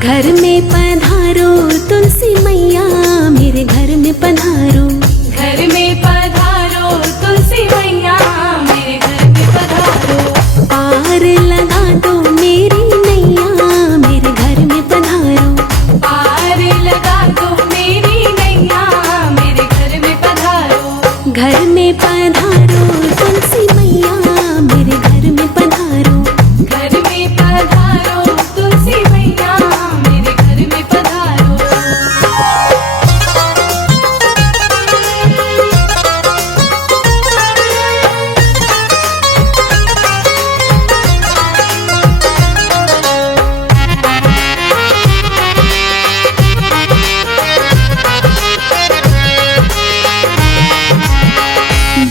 घर में पधारो तुलसी मैया, मेरे घर में पधारो। घर में पधारो तुलसी मैया, मेरे घर में पधारो। पार लगा दो मेरी नैया, मेरे घर में पधारो। पार लगा दो मेरी नैया, मेरे घर में पधारो। घर में पधारो तुलसी मैया, मेरे घर में पधारो। घर में पधारो तुलसी मैया, मेरे घर में पधारो।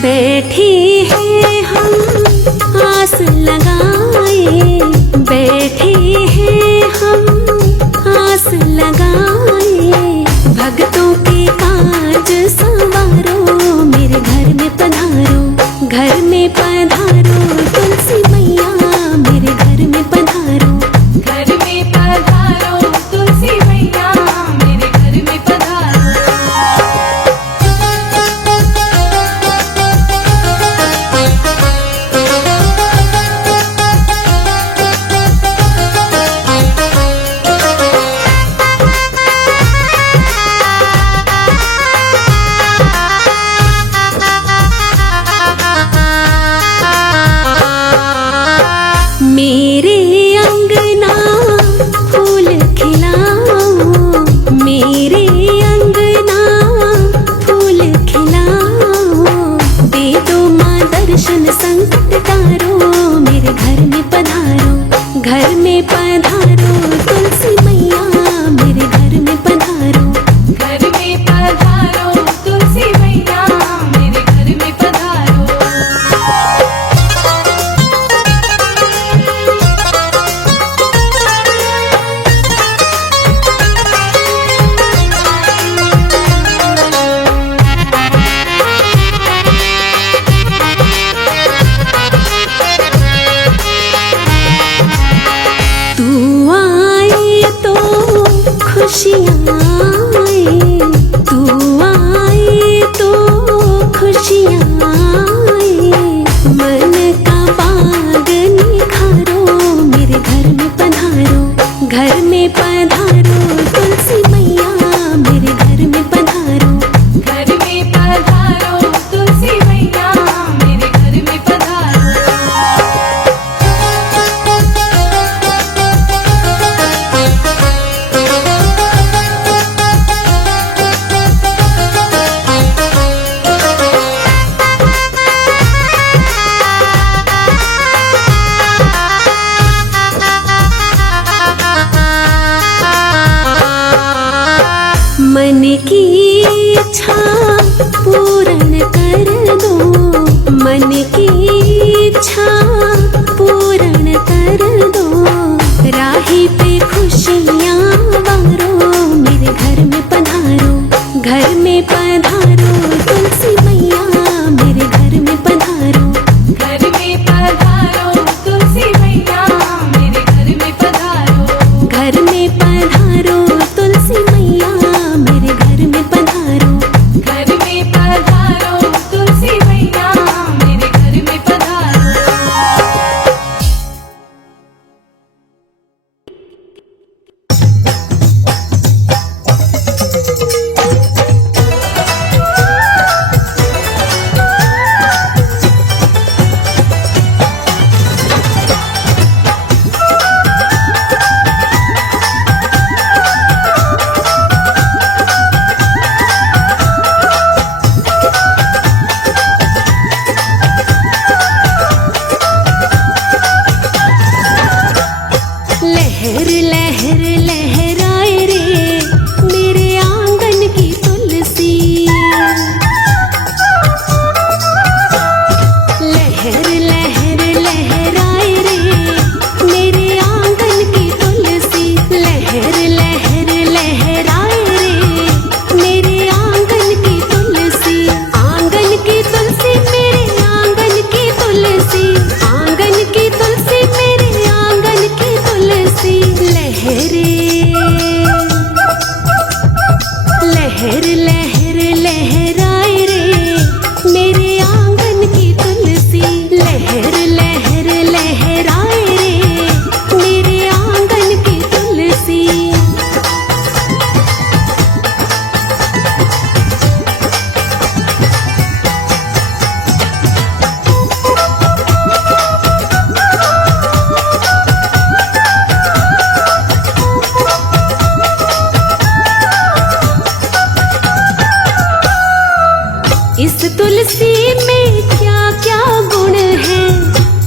बैठी है में क्या क्या गुण है,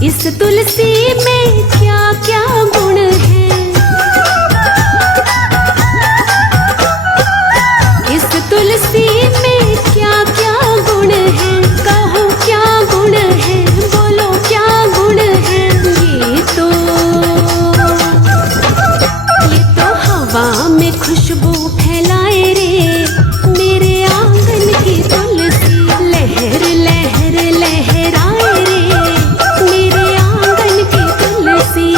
इस तुलसी में क्या क्या गुण है। इस तुलसी में क्या क्या गुण है, कहो क्या गुण है, बोलो क्या गुण है। ये तो हवा में खुशबू फैलाए रे, मेरे आंगन की तुलसी। लहर लहर लहराए रे, मेरे आंगन की तुलसी।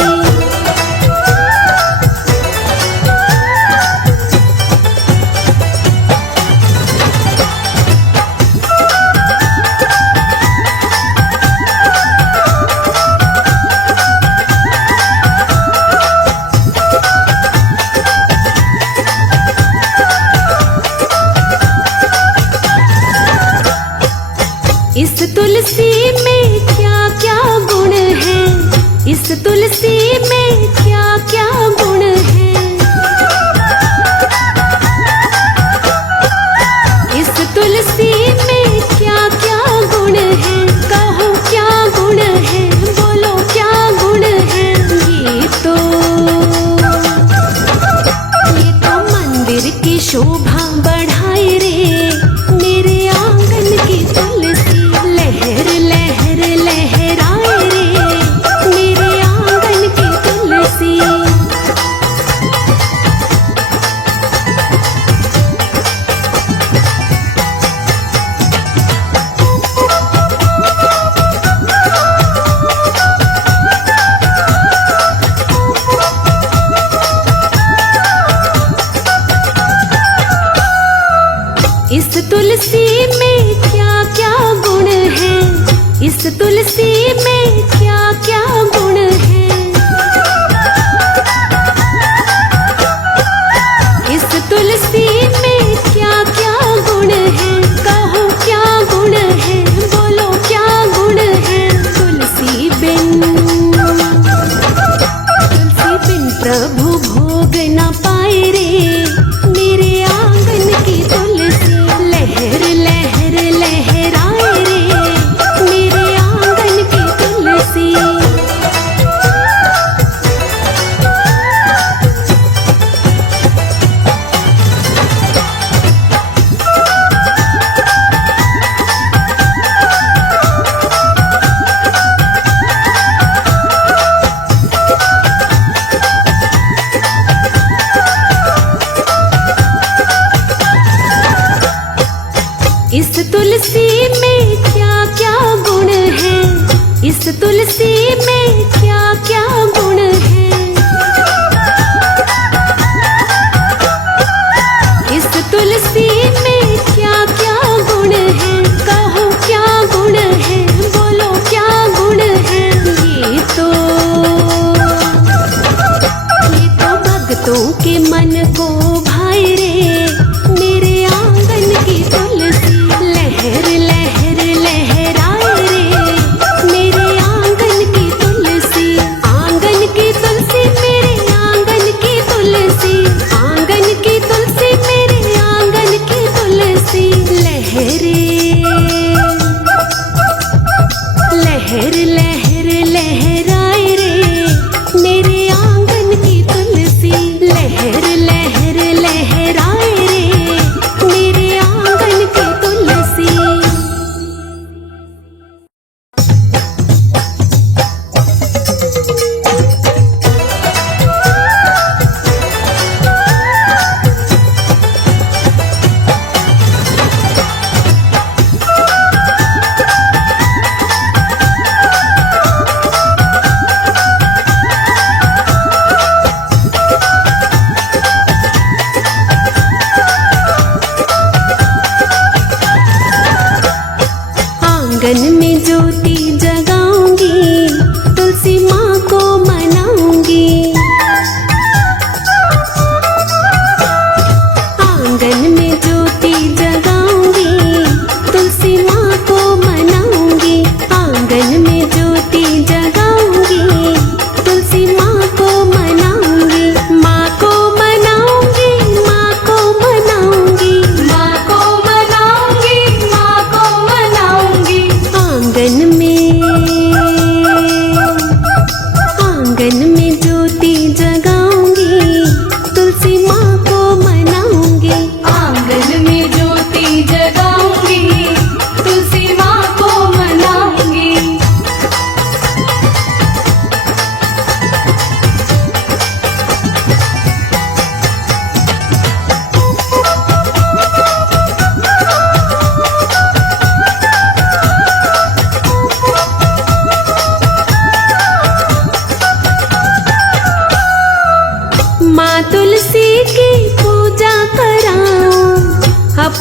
इस तुलसी में क्या क्या गुण है, इस तुलसी में क्या क्या गुण है। इस तुलसी में क्या क्या गुण है, कहो क्या गुण है, बोलो क्या गुण है। ये तो मंदिर की शोभा बढ़ाए रे, मेरे आंगन की तुलसी। लहर लहर लहराए रे, मेरे आंगन की तुलसी। इस तुलसी में क्या क्या गुण है, इस तुलसी में क्या क्या गुण है। इस तुलसी में क्या क्या गुण है, कहो क्या गुण है, बोलो क्या गुण है। तुलसी बिन प्रभु भोग न पाए रे, मेरे आंगन की तुलसी। लहर लहर लहराए रे, मेरे आंगन की तुलसी। इस तुलसी में क्या क्या गुण है, इस तुलसी में क्या क्या गुण है। इस तुलसी में क्या क्या गुण है, कहो क्या गुण है, बोलो क्या गुण है। ये तो भक्तों के मन को भाए रे, मेरे आंगन की तुलसी। लहर लहर लहराए रे, मेरे आंगन की तुलसी। आंगन की तुलसी मेरे आंगन की तुलसी, आंगन की तुलसी मेरे आंगन की तुलसी। लहर लहर लहराए रे, मेरे आंगन की तुलसी। लहर लहर लहराए रे, मेरे आंगन की तुलसी। आंगन में ज्योति जगाऊंगी, तुलसी माँ को मनाऊंगी। आंगन में ज्योति जगाऊंगी, तुलसी माँ को मनाऊंगी। आंगन में ज्योति जगाऊंगी, तुलसी माँ को मनाऊंगी। माँ को मनाऊंगी, माँ को मनाऊंगी, माँ को मनाऊंगी, माँ को मनाऊंगी।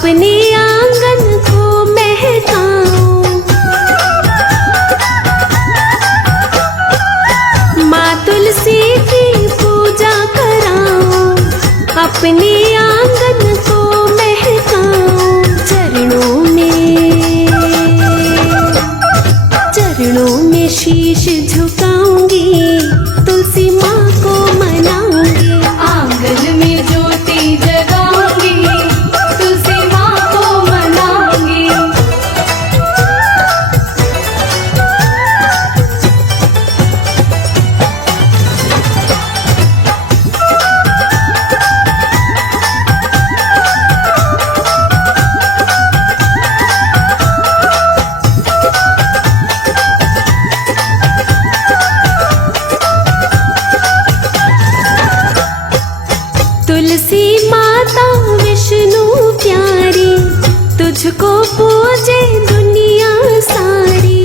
अपने आंगन को महकाऊं, माँ तुलसी की पूजा कराऊं, अपने आंगन को महकाऊं। चरणों में शीश झुकाऊंगी, तुलसी माँ को मनाऊंगी। आंगन में ज्योति जगाऊंगी, तुलसी माँ को मनाऊंगी। तुलसी माता विष्णु प्यारी, तुझको पूजे दुनिया सारी।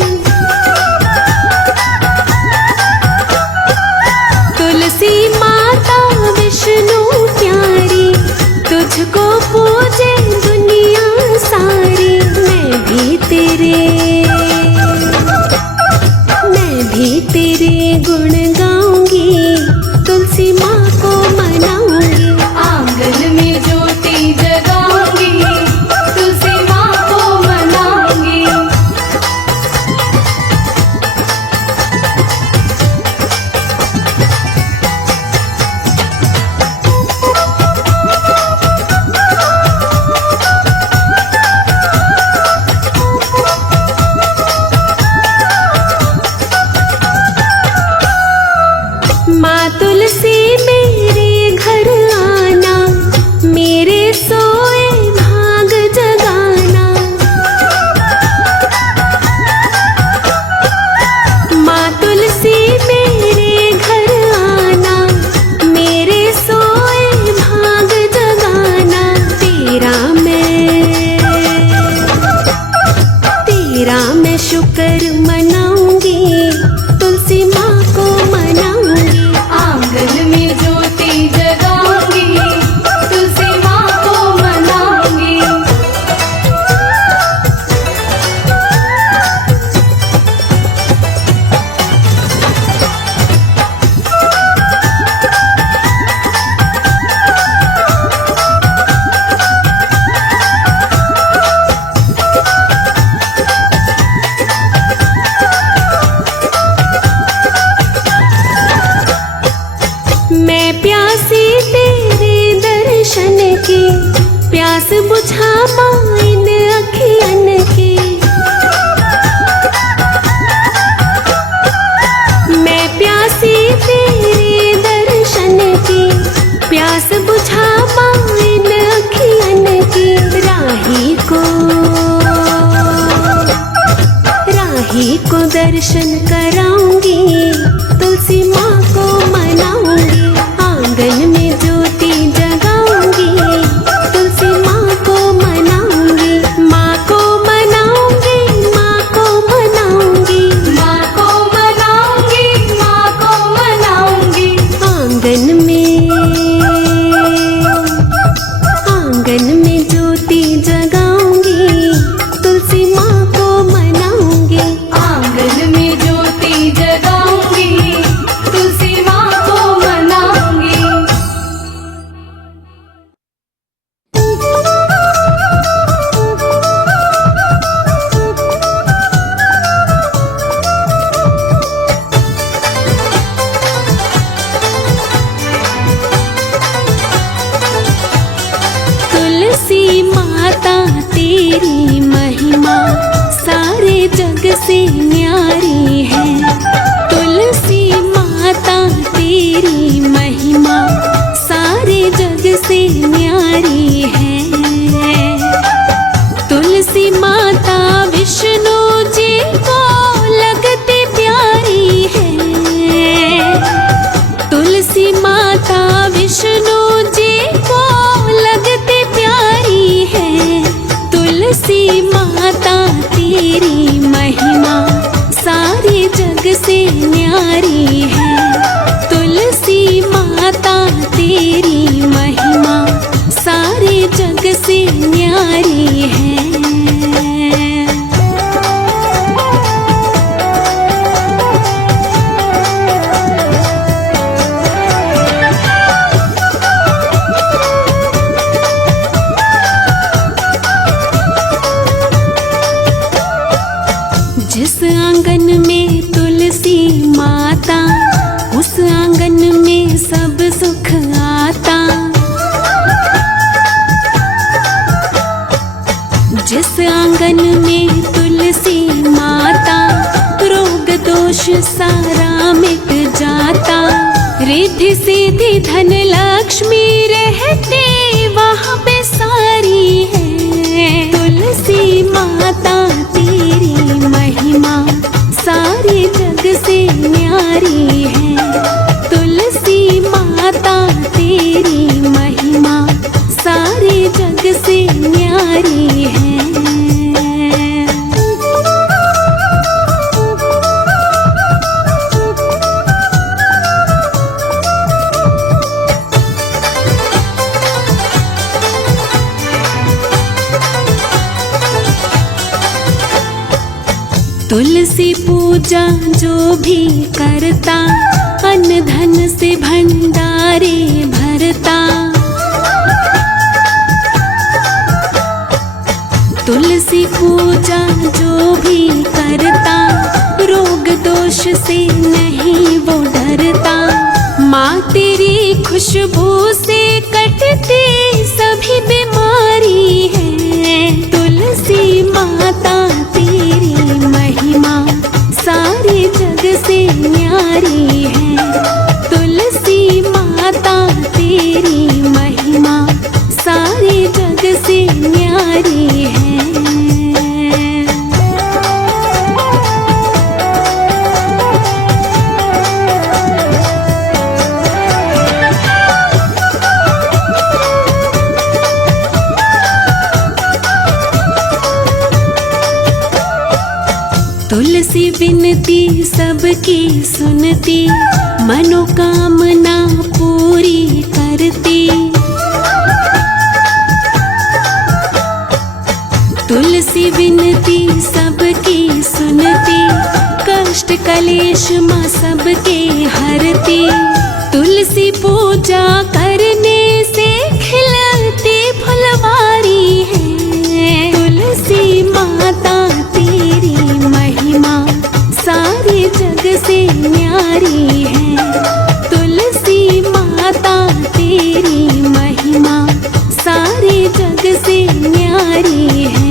तुलसी माता विष्णु प्यारी, तुझको पूजे दुनिया सारी। मैं भी तेरे गुण गाऊंगी, तुलसी माँ को मनाऊंगी। आंगन में ज्योति जगाऊंगी, तुलसी माँ को मनाऊंगी। माँ तुलसी मेरे घर आना, मेरे सोए भाग जगाना। माँ तुलसी मेरे घर आना, मेरे सोए भाग जगाना। तेरा मैं शुक्र मनाऊंगी, तुलसी माँ को मनाऊंगी। आंगन में ज्योति जगाऊंगी, तुलसी माँ को मनाऊंगी। मैं प्यासी तेरे दर्शन की, प्यास बुझा इन अखियन की। मैं प्यासी तेरे दर्शन की, प्यास बुझा इन अखियन की। राही को दर्शन कराऊंगी, तुलसी माँ को मनाऊंगी। आंगन में ज्योति जगाऊंगी, तुलसी माँ को मनाऊंगी। माँ को मनाऊंगी, माँ को मनाऊंगी। माँ को मनाऊंगी, माँ को मनाऊंगी। आंगन में ज्योति जगाऊंगी, तुलसी माँ को मनाऊंगी। आंगन में ज्योति जगाऊंगी, तुलसी माँ को मनाऊंगी। तुलसी माता तेरी महिमा सारे जग से न्यारी है। तुलसी माता तेरी महिमा सारे जग से न्यारी है। तुलसी माता विष्णु जी को लगती प्यारी है। तुलसी माता विष्णु जी को लगती प्यारी है। तुलसी माता तेरी महिमा सारे जग से न्यारी है। तुलसी माता तेरी महिमा सारे जग से न्यारी जिस आंगन में तुलसी माता, उस आंगन में सब सुख आता। जिस आंगन में तुलसी माता, रोग दोष सारा मिट जाता। रिद्धि सिद्धि धन लक्ष्मी रहते वहाँ पे सारी है। तुलसी माता तेरी महिमा सारे जग से न्यारी है। तुलसी माता तेरी महिमा सारे जग से न्यारी है। तुलसी पूजा जो भी करता, अन्न धन से भंडारे भरता। तुलसी पूजा जो भी करता, रोग दोष से नहीं वो डरता। माँ तेरी खुशबू से कटती सभी बीमारी है। तुलसी माता तेरी महिमा सारे जग से न्यारी है। तुलसी माता तेरी महिमा सारे जग से न्यारी है। तुलसी विनती सबकी सुनती, मनोकामना पूरी करती। तुलसी विनती सबकी सुनती, कष्ट कलेश माँ सबके हरती। तुलसी पूजा करने से खिलती फुलवारी है। तुलसी माता तेरी महिमा सारे जग से न्यारी है। तुलसी माता तेरी महिमा सारे जग से न्यारी है।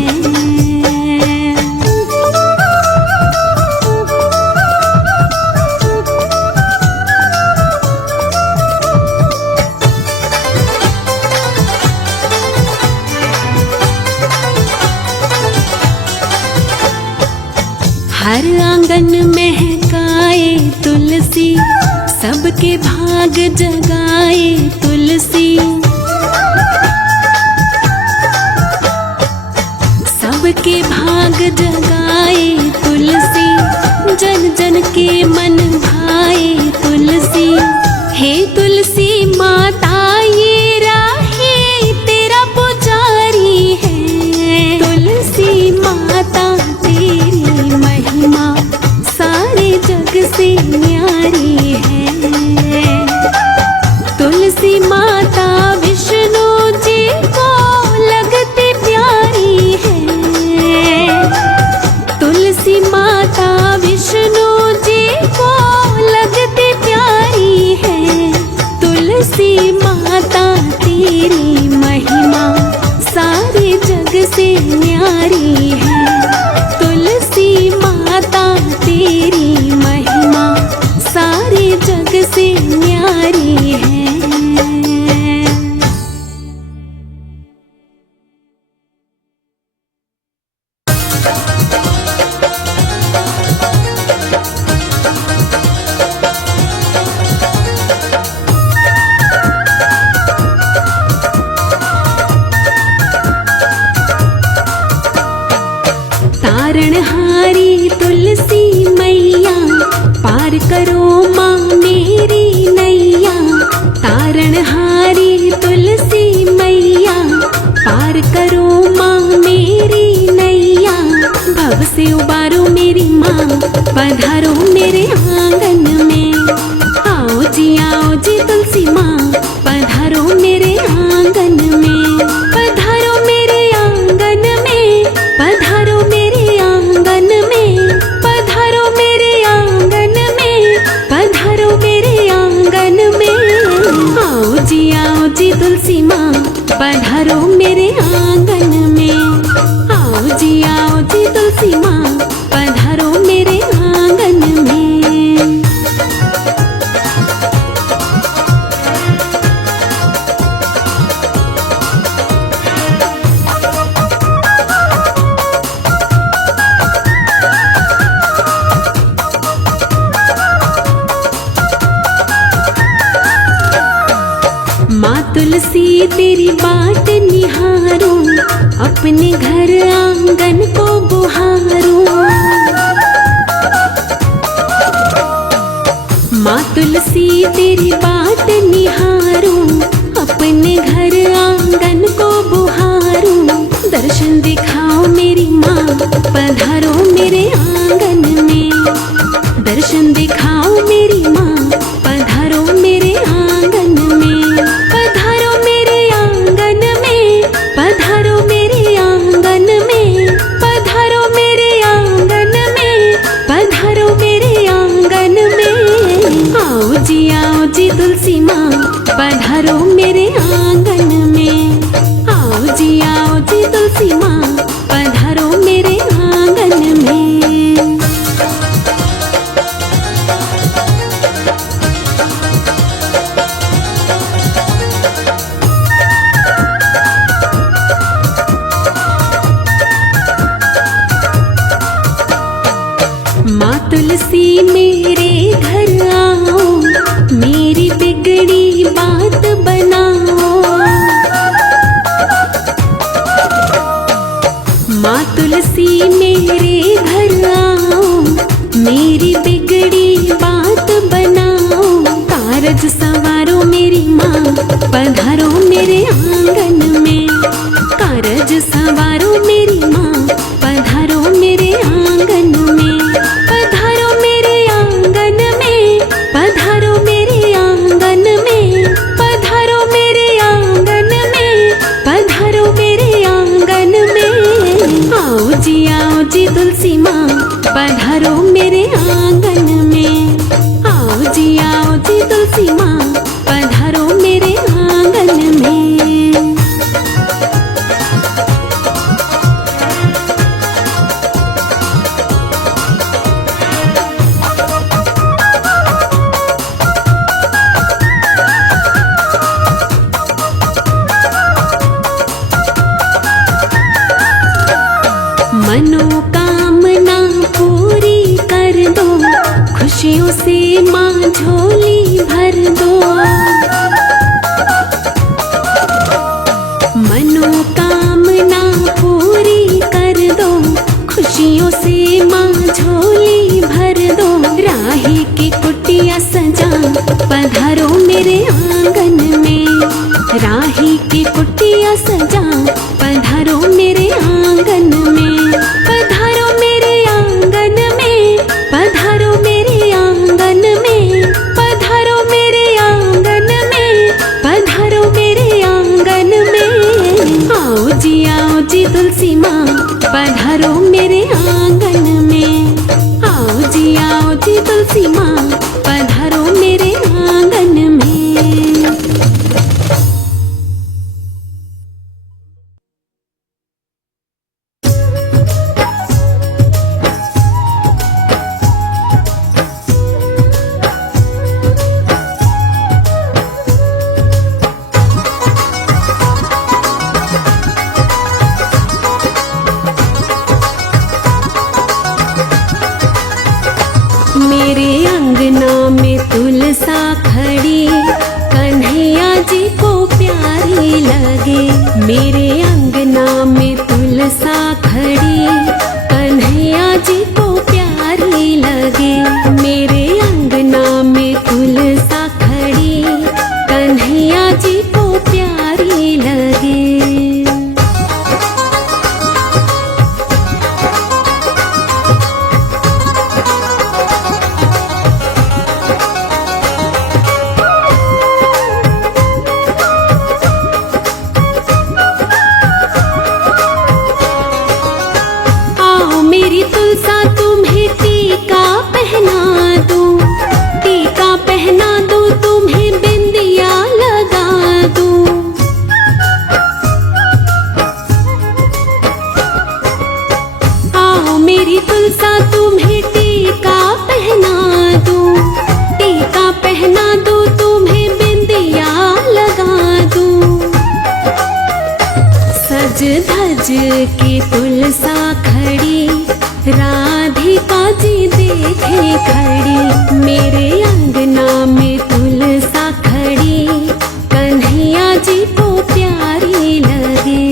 हर आंगन महकाए तुलसी, सबके भाग जगाए तुलसी। सबके भाग जगाए तुलसी, जन जन के मन भाए तुलसी। हे तुलसी माता ये राही तेरा पुजारी है। तुलसी माता तेरी महिमा सारे जग से न्यारी है। तुलसी माता विष्णु जी को लगती प्यारी है। तुलसी माता विष्णु जी को लगती प्यारी है। तुलसी माता तेरी महिमा सारे जग से न्यारी है। तुलसी माता तेरी महिमा सारे जग से न्यारी है। तारणहारी तुलसी मैया, पार करो माँ मेरी नैया। तारणहारी तुलसी मैया, पार करो माँ मेरी नैया। भव से उबारो मेरी माँ, पधारो मेरे आंगन में। आओ जी तुलसी माँ, पधारो मेरे आंगन में। पधारो मेरे आंगन में, पधारो मेरे आंगन में। अपने घर आंगन को बुहारूं। माँ तुलसी तेरी बात निहारूं, अपने घर आंगन को बुहारूं। दर्शन दिखाओ मेरी माँ, पधारो मेरे आंगन में। दर्शन दिखाओ मेरी माँ, पधारो मेरे आंगन में। पधारो मेरे आंगन में, पधारो मेरे आंगन में। पधारो मेरे आंगन में, पधारो मेरे आंगन में। आओ जी तुलसी माँ, पधारो मेरे आंगन में। आओ जी तुलसी माँ, पधारो मेरे आंगन में। माँ तुलसी मेरे घर आओ, मेरी बिगड़ी बात बनाओ। माँ तुलसी मेरे घर आओ, मेरी बिगड़ी बात बनाओ। कारज संवारो मेरी माँ, पधारो मेरे आंगन में। कारज संवारो मेरी माँ, पधारो मेरे आंगन में। पधारो मेरे आंगन में, पधारो मेरे आंगन में। पधारो मेरे आंगन में, पधारो मेरे आंगन में। आओ जी तुलसी माँ, पधारो मेरे आंगन में। आओ जी तुलसी माँ, पधारो मेरे आंगन में। मनोकामना पूरी कर दो, खुशियों से माँ झोली भर दो। मनोकामना पूरी कर दो, खुशियों से माँ झोली भर दो। राही की कुटिया सजा, पधारो मेरे आंगन में। राही की कुटिया सजा, पधारो मेरे आंगन में। पधारो मेरे आंगन में, पधारो मेरे आंगन में। पधारो मेरे आंगन में, पधारो मेरे आंगन में। आओ जी तुलसी माँ, पधारो मेरे आंगन में। आओ जी तुलसी माँ, पधारो मेरे आंगन में। मेरे अंगना में तुलसा खड़ी, कन्हैया जी को प्यारी लगे। मेरे अंगना में तुलसा खड़ी, कन्हैया जी को प्यारी लगे। मेरे अंगना में तुलसा खड़ी, कन्हैया जी को प्यारी लगे। मेरी तुलसा तुम्हें टीका पहना दूं, टीका पहना दूं, तुम्हें बिंदिया लगा दूं। आओ मेरी तुलसा तुम्हें टीका पहना दूं, टीका पहना दूं, तुम्हें बिंदिया लगा दूं। सज धज के तुलसा खड़ी, राधिका जी देखे खड़ी। मेरे अंगना में तुलसा खड़ी, कन्हैया जी को प्यारी लगे।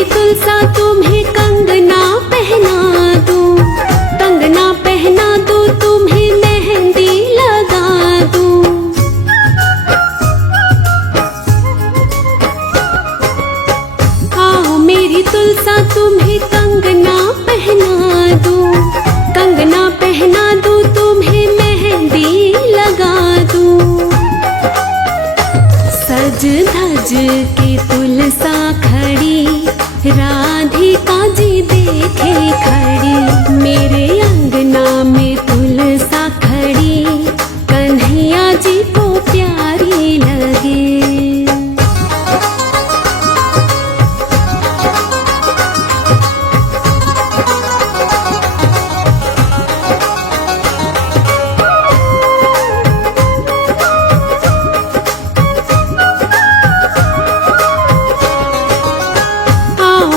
मेरी तुलसा तुम्हें कंगना पहना दूं, कंगना पहना दूं, तुम्हें मेहंदी लगा दूं। आओ मेरी तुलसा तुम्हें कंगना पहना दूं, कंगना पहना दूं, तुम्हें मेहंदी लगा दूं। सज धज के तुलसा खड़ी, राधिका जी देखे खड़ी, मेरे अंगना में तुलसा खड़ी, कन्हैया जी को प्यारी लगे।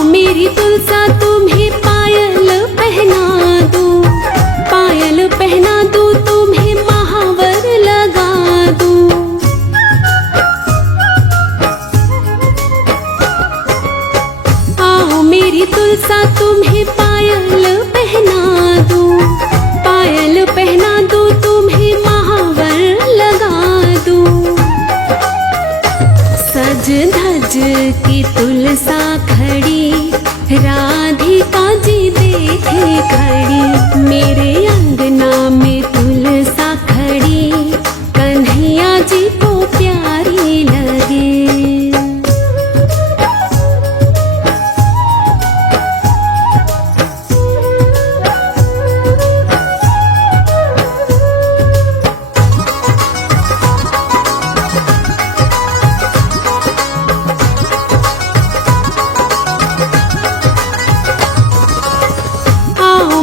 मेरी तुलसा तुम्हें पायल पहना दूं, पायल पहना दूं, तुम्हें महावर लगा दूं। आओ मेरी तुलसा तुम्हें पायल पहना दूं, पायल पहना दूं, तुम्हें महावर लगा दूं। सज धज की तुलसा खड़ी, राधिका जी देखे खड़ी, मेरे अंगना में तुलसा खड़ी, कन्हैया जी को प्यारी लगे।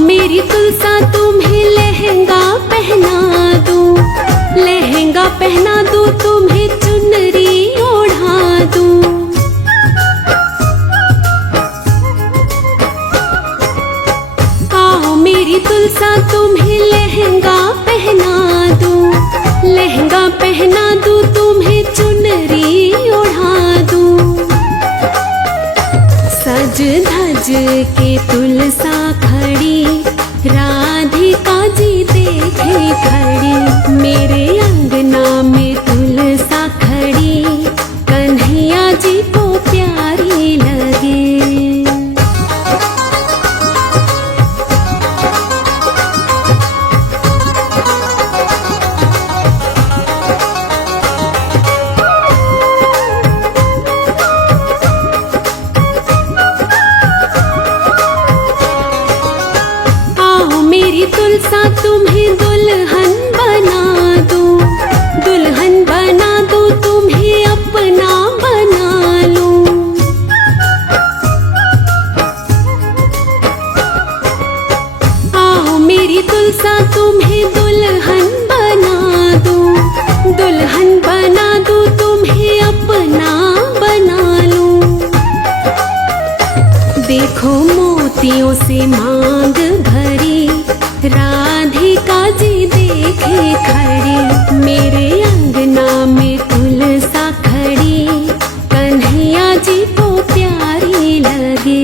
मेरी तुलसा तुम्हें लहंगा पहना दूं, लहंगा पहना दूं, तुम्हें चुनरी ओढ़ा दूं। आओ मेरी तुलसा तुम्हें लहंगा पहना दूं, लहंगा पहना दूं, तुम्हें चुनरी ओढ़ा दूं। सज धज के तुलसा खड़ी, राधिका जी देखे खड़ी, मेरे अंगना में तुलसा खड़ी, कन्हैया जी को प्यारी लगे। मेरी तुलसा तुम्हें दुल्हन बना दूं, दुल्हन बना दूं, तुम्हें अपना बना लूं। आओ मेरी तुलसा तुम्हें दुल्हन बना दूं, दुल्हन बना दूं, तुम्हें अपना बना लूं। देखो मोतियों से मांग भरी, राधिका जी देखे खड़ी, मेरे अंगना में तुलसा खड़ी, कन्हैया जी को प्यारी लगे।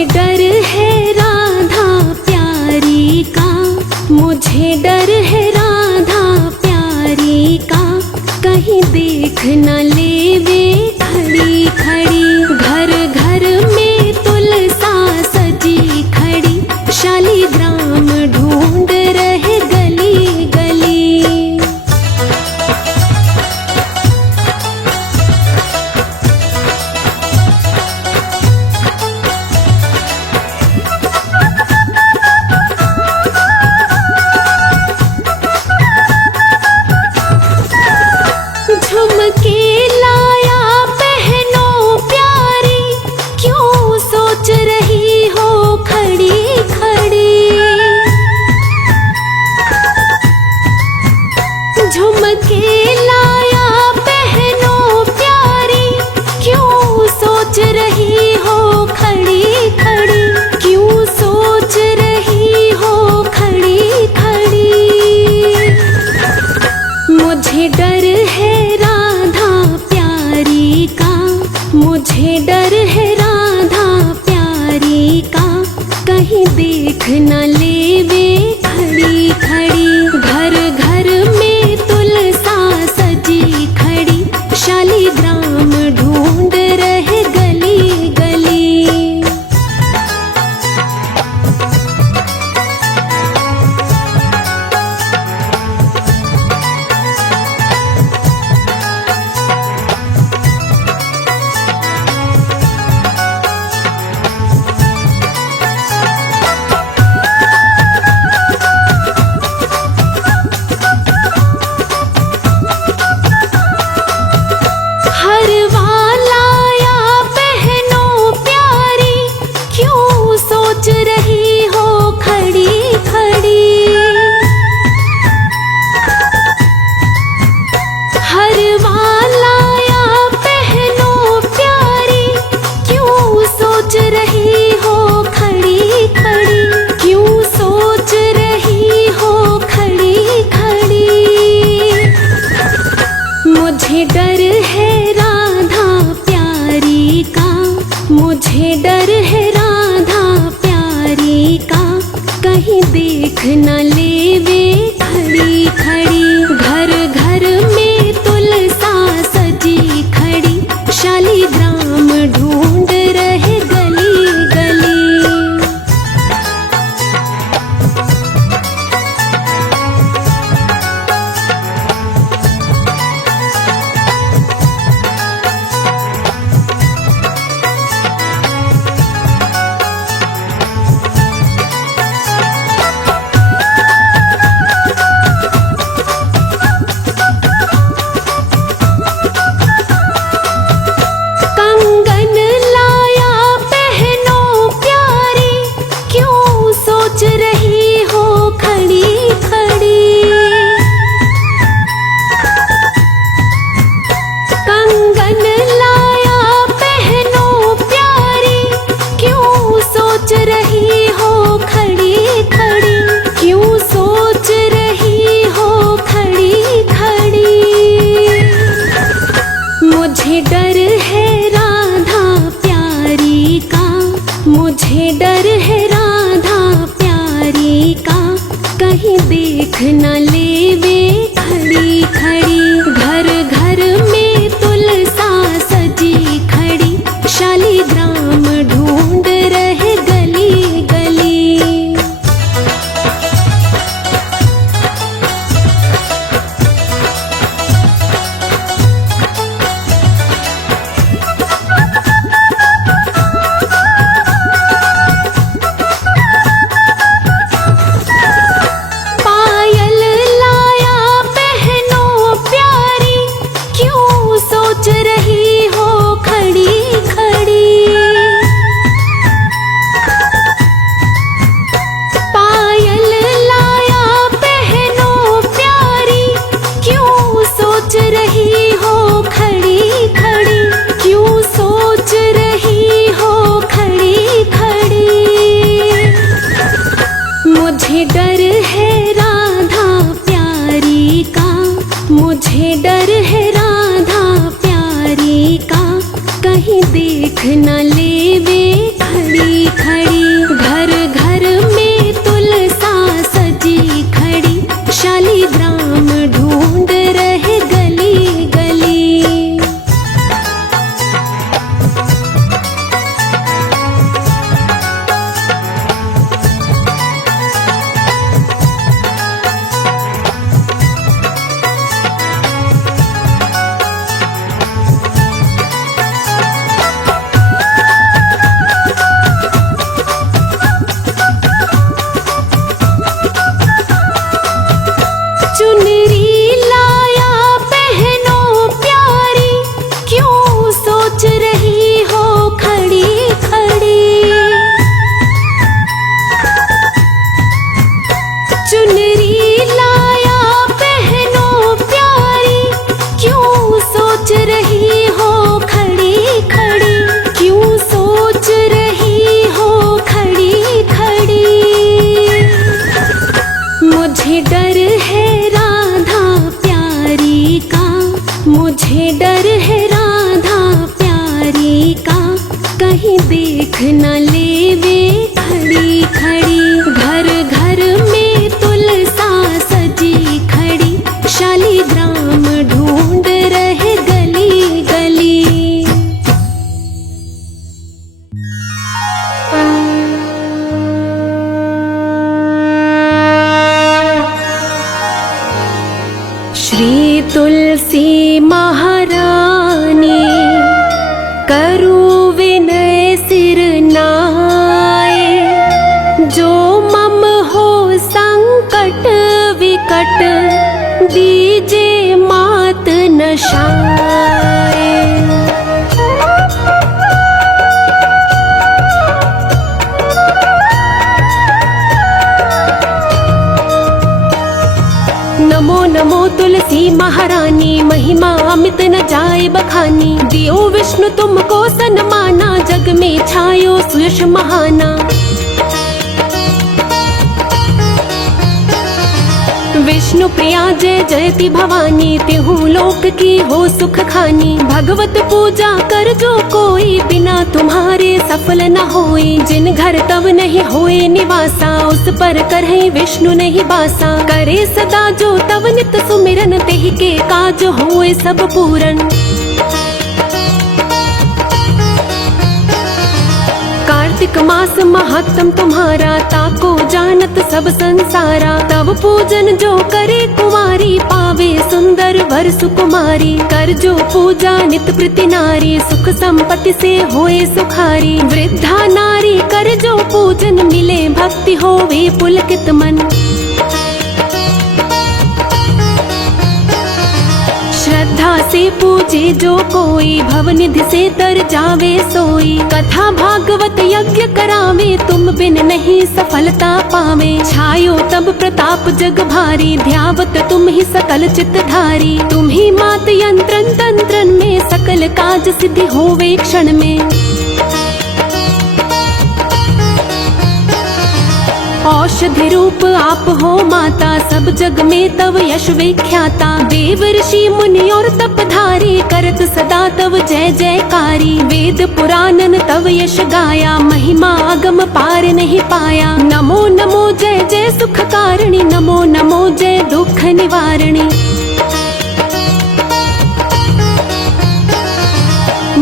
मुझे डर है राधा प्यारी का, मुझे डर है राधा प्यारी का, कहीं देख न लेवे खड़ी खड़ी। घर घर में तुलसा सजी खड़ी, शालीग्राम ढूंढ रहे गली गली। झुमके लाया पहनो प्यारी, क्यों सोच रही हो खड़ी खड़ी। झुमके लाया पहनो प्यारी, क्यों सोच रही हो खड़ी खड़ी, क्यों सोच रही हो खड़ी खड़ी। मुझे डर है राधा प्यारी का, मुझे डर है राधा प्यारी का, कहीं देख न लेवे खड़ी खड़ी। घर घर में तुलसा सजी खड़ी, शालीग्राम ढूंढ रहे गली गली। हरवा लाया पहनो प्यारी, क्यों सोच रही हो खड़ी खड़ी। हरवा लाया पहनो प्यारी, क्यों सोच रही हो खड़ी खड़ी, क्यों सोच रही हो खड़ी खड़ी। मुझे डर है राधा प्यारी का, मुझे डर है राधा प्यारी का, कहीं देख न लेवे खड़ी खड़ी। घर घर में तुलसा सजी खड़ी, शालीग्राम ढूंढ रहे गली गली। कंगन लाया पहनो प्यारी, क्यों सोच रही हो खड़ी खड़ी। कंगन लाया पहनो प्यारी, क्यों सोच रही हो खड़ी खड़ी, क्यों सोच रही हो खड़ी खड़ी। मुझे डर है राधा प्यारी का, मुझे डर है राधा प्यारी का, कहीं देख न लेवे खड़ी खड़ी। घर घर में तुलसा सजी खड़ी, शालीग्राम ढूंढ रहे गली गली। पायल लाया पहनो प्यारी, क्यों सोच रही हो खड़ी खड़ी। पायल लाया पहनो प्यारी, क्यों सोच रही हो खड़ी खड़ी, क्यों सोच रही हो खड़ी खड़ी। मुझे डर है राधा प्यारी का, मुझे डर है राधा प्यारी का, कहीं देख न लेवे खड़ी खड़ी। चुनरी लाया पहनो प्यारी, क्यों सोच रही हो खड़ी खड़ी, क्यों सोच रही हो खड़ी खड़ी। मुझे डर है राधा प्यारी का, मुझे डर है राधा प्यारी का, कहीं देख न लेवे खड़ी खड़ी। घर घर में तुलसा सजी खड़ी, शालिग्राम ढूंढ रहे गली गली। श्री तुलसी महारानी करूं विनय सिर नाए, जो मम हो संकट विकट, दीजे मात नशाए। नमो नमो तुलसी महारानी, महिमा अमित न जाए बखानी। दियो विष्णु तुमको सन्माना, जग में छायो सुयश महाना। विष्णु प्रिया जय जयति भवानी, तिहु लोक की हो सुख खानी। भगवत पूजा कर जो कोई, बिना तुम्हारे सफल न होई। जिन घर तब नहीं होए निवासा, उस पर करहि विष्णु नहीं बासा। करे सदा जो तब नित सुमिरन, तेहि के काज होए सब पूरन। कार्तिक मास महत्तम तुम्हारा, ताको जानत सब संसारा। तब पूजन जो करे कुमारी, पावे सुंदर वर सुकुमारी। कर जो पूजा नित प्रति नारी, सुख संपत्ति से होए सुखारी। वृद्धा नारी कर जो पूजन, मिले भक्ति होवे पुलकित मन। श्रद्धा से पूजे जो कोई, भवनिधि से तर जावे सोई। कथा भागवत यज्ञ करावे, तुम बिन नहीं सफलता पावे। छायो तब प्रताप जग भारी, ध्यावत तुम ही सकल चित धारी। तुम ही मात यंत्रन तंत्रन में, सकल काज सिद्धि होवे क्षण में। औषधि रूप आप हो माता, सब जग में तव यश विख्याता। देव ऋषि मुनि और तपधारी, करत सदा तव जय जयकारी। वेद पुराणन तव यश गाया, महिमा अगम पार नहीं पाया। नमो नमो जय जय सुख कारिणी, नमो नमो जय दुख निवारिणी।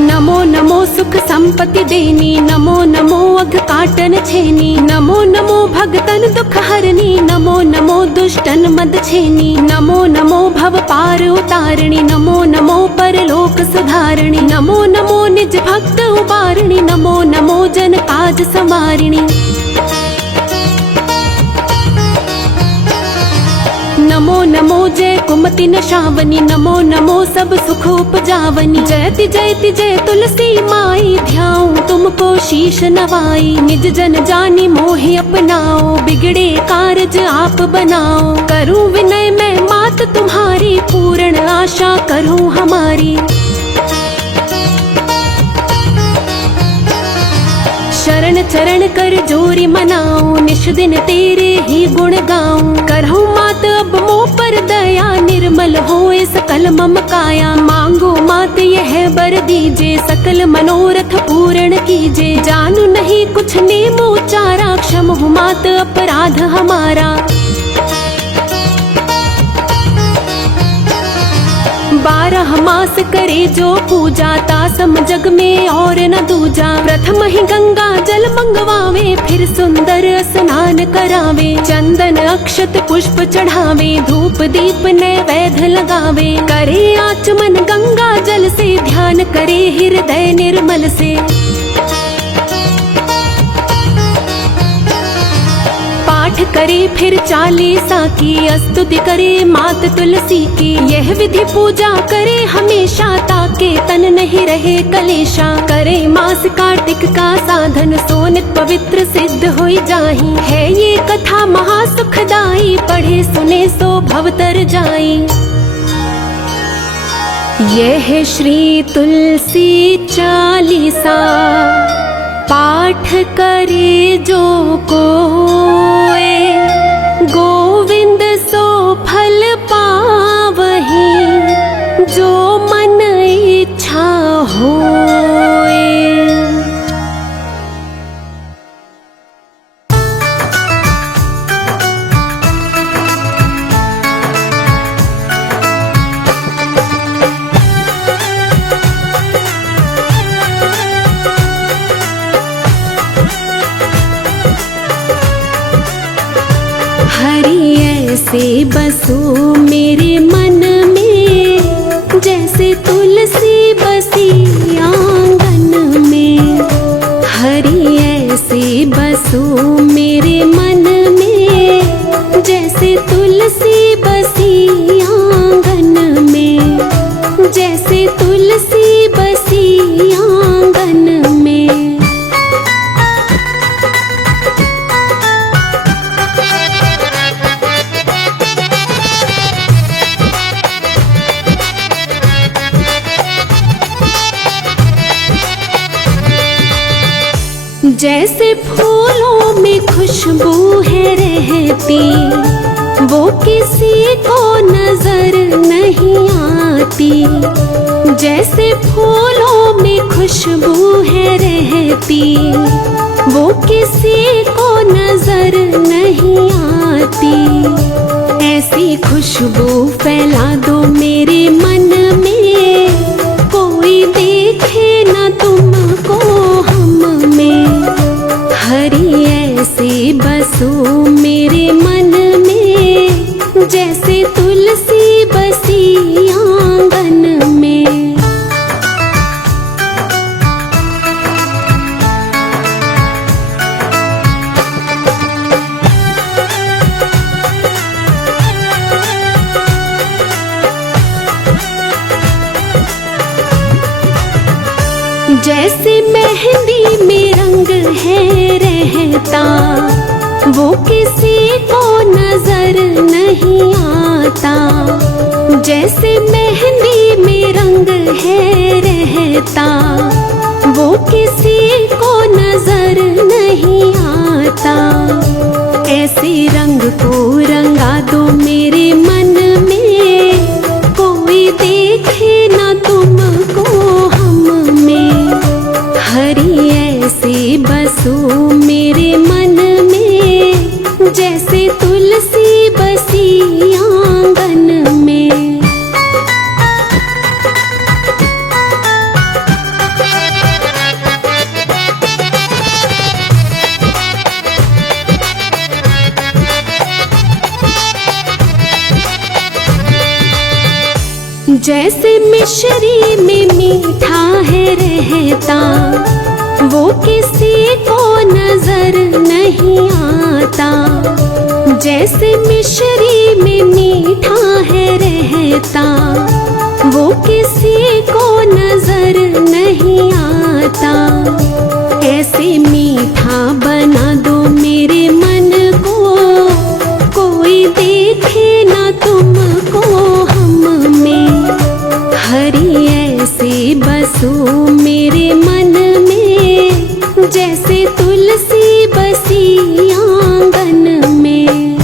नमो नमो सुख संपत्ति देनी, नमो नमो अघ काटन छेनी। नमो नमो भगतन दुख हरनी, नमो नमो दुष्टन मद छेनी। नमो नमो भव पार उतारणी, नमो नमो परलोक सुधारणी। नमो नमो निज भक्त उबारणी, नमो नमो जन काज संवारिणी। नमो नमो जय कुमति नशावनी, नमो नमो सब सुख उपजावनी। जयति जयति जय तुलसी माई, ध्याऊं तुमको शीश नवाई। निज जन जानी मोहि अपनाओ, बिगड़े कारज आप बनाओ। करूं विनय मैं मात तुम्हारी, पूर्ण आशा करूं हमारी। शरण चरण कर जोरी मनाऊं, निश दिन तेरे ही गुण गाऊं। करहूं मात अब मोह पर दया, निर्मल होए सकल मम काया। मांगो मात यह बर दीजे, सकल मनोरथ पूर्ण कीजे। जानू नहीं कुछ नेम उचारा, क्षम हो मात अपराध हमारा। 12 मास करे जो पूजा, तासम जग में और न दूजा। प्रथम ही गंगा जल मंगवावे, फिर सुंदर स्नान करावे। चंदन अक्षत पुष्प चढ़ावे, धूप दीप नैवेद्य लगावे। करे आचमन गंगा जल से, ध्यान करे हृदय निर्मल से। पाठ करे फिर चालीसा की, स्तुति करे मात तुलसी की। यह विधि पूजा करे हमेशा, ताके तन नहीं रहे कलेशा। करे मास कार्तिक का साधन, सोनित पवित्र सिद्ध होई जाही। है ये कथा महासुखदाई, सुने सो भवतर जाई। यह है श्री तुलसी चालीसा, पाठ करे जो कोय, गोविंद सो फल पावहि, जो मन इच्छा होय। हरि ऐसे बसो मेरे मन में, जैसे तुलसी बसी आंगन में। हरि ऐसे बसो मेरे मन में, जैसे तुलसी बसी आंगन में, जैसे तुलसी बसी आंगन में। जैसे फूलों में खुशबू है रहती, वो किसी को नजर नहीं आती। जैसे फूलों में खुशबू है रहती, वो किसी को नजर नहीं आती। ऐसी खुशबू फैला दो मेरे मन में, कोई देखे न तुमको हम में। हरि ऐसे बसो मेरे मन में, जैसे तुलसी बसी आंगन में। जैसे मेहंदी में रंग है रहता, वो किसी को नजर नहीं आता। जैसे मेहंदी में रंग है रहता, वो किसी को नजर नहीं आता। ऐसे रंग को रंगा दो मेरे मन में, कोई देखे न तुमको हम में। हरि ऐसे बसो मेरे मन में, जैसे तुलसी बसी आंगन में। जैसे मिश्री में मीठा है रहता, वो किसी को नजर नहीं आता। जैसे मिश्री में मीठा है रहता, वो किसी को नजर नहीं आता। ऐसे मीठा बना दो मेरे मन को, कोई देखे न तुमको हम में। हरि ऐसे बसो मेरे मन में, जैसे तुलसी बसी आंगन में।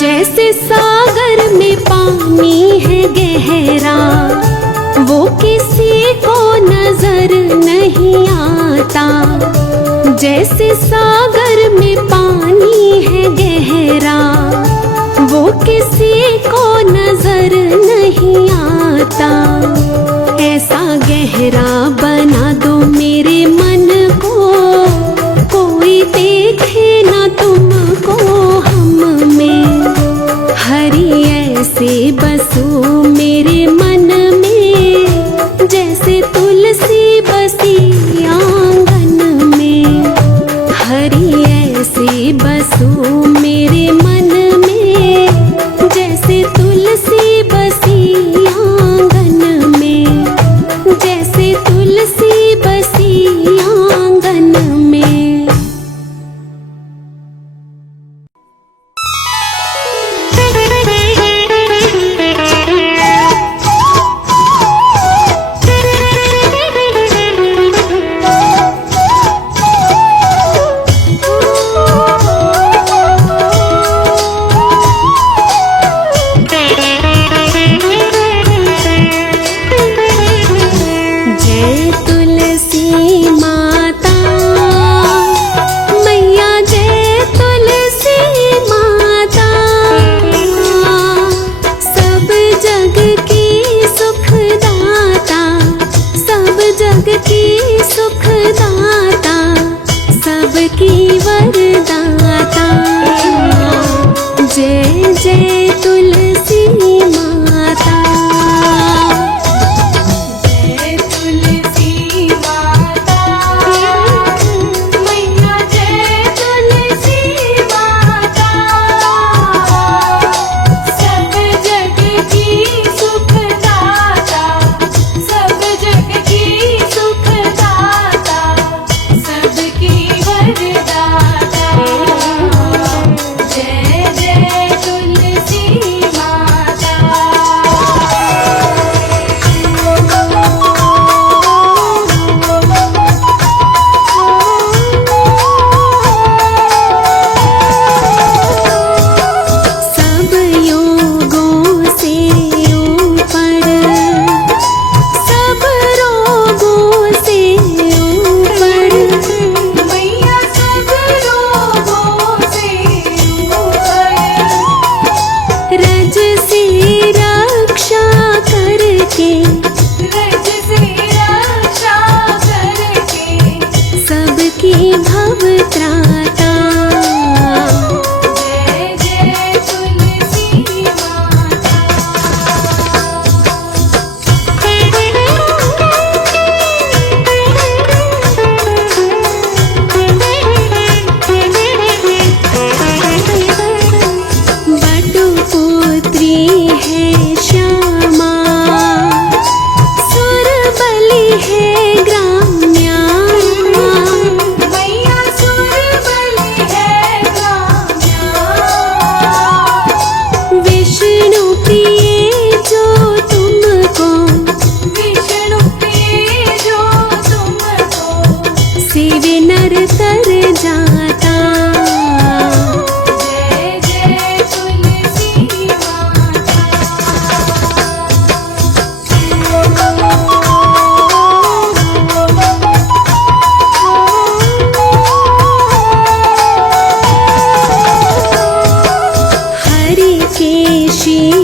जैसे सागर में पानी है गहरा, वो किसी को नजर नहीं आता। जैसे सागर में पानी है गहरा, वो किसी को नजर नहीं आता। ऐसा गहरा बना दो मेरे मन को, कोई देखे न तुमको हम में। हरि ऐसे बसो मेरे मन में, जैसे तुलसी बसी आंगन में। हरि ऐसे बसो मेरे मन खुशी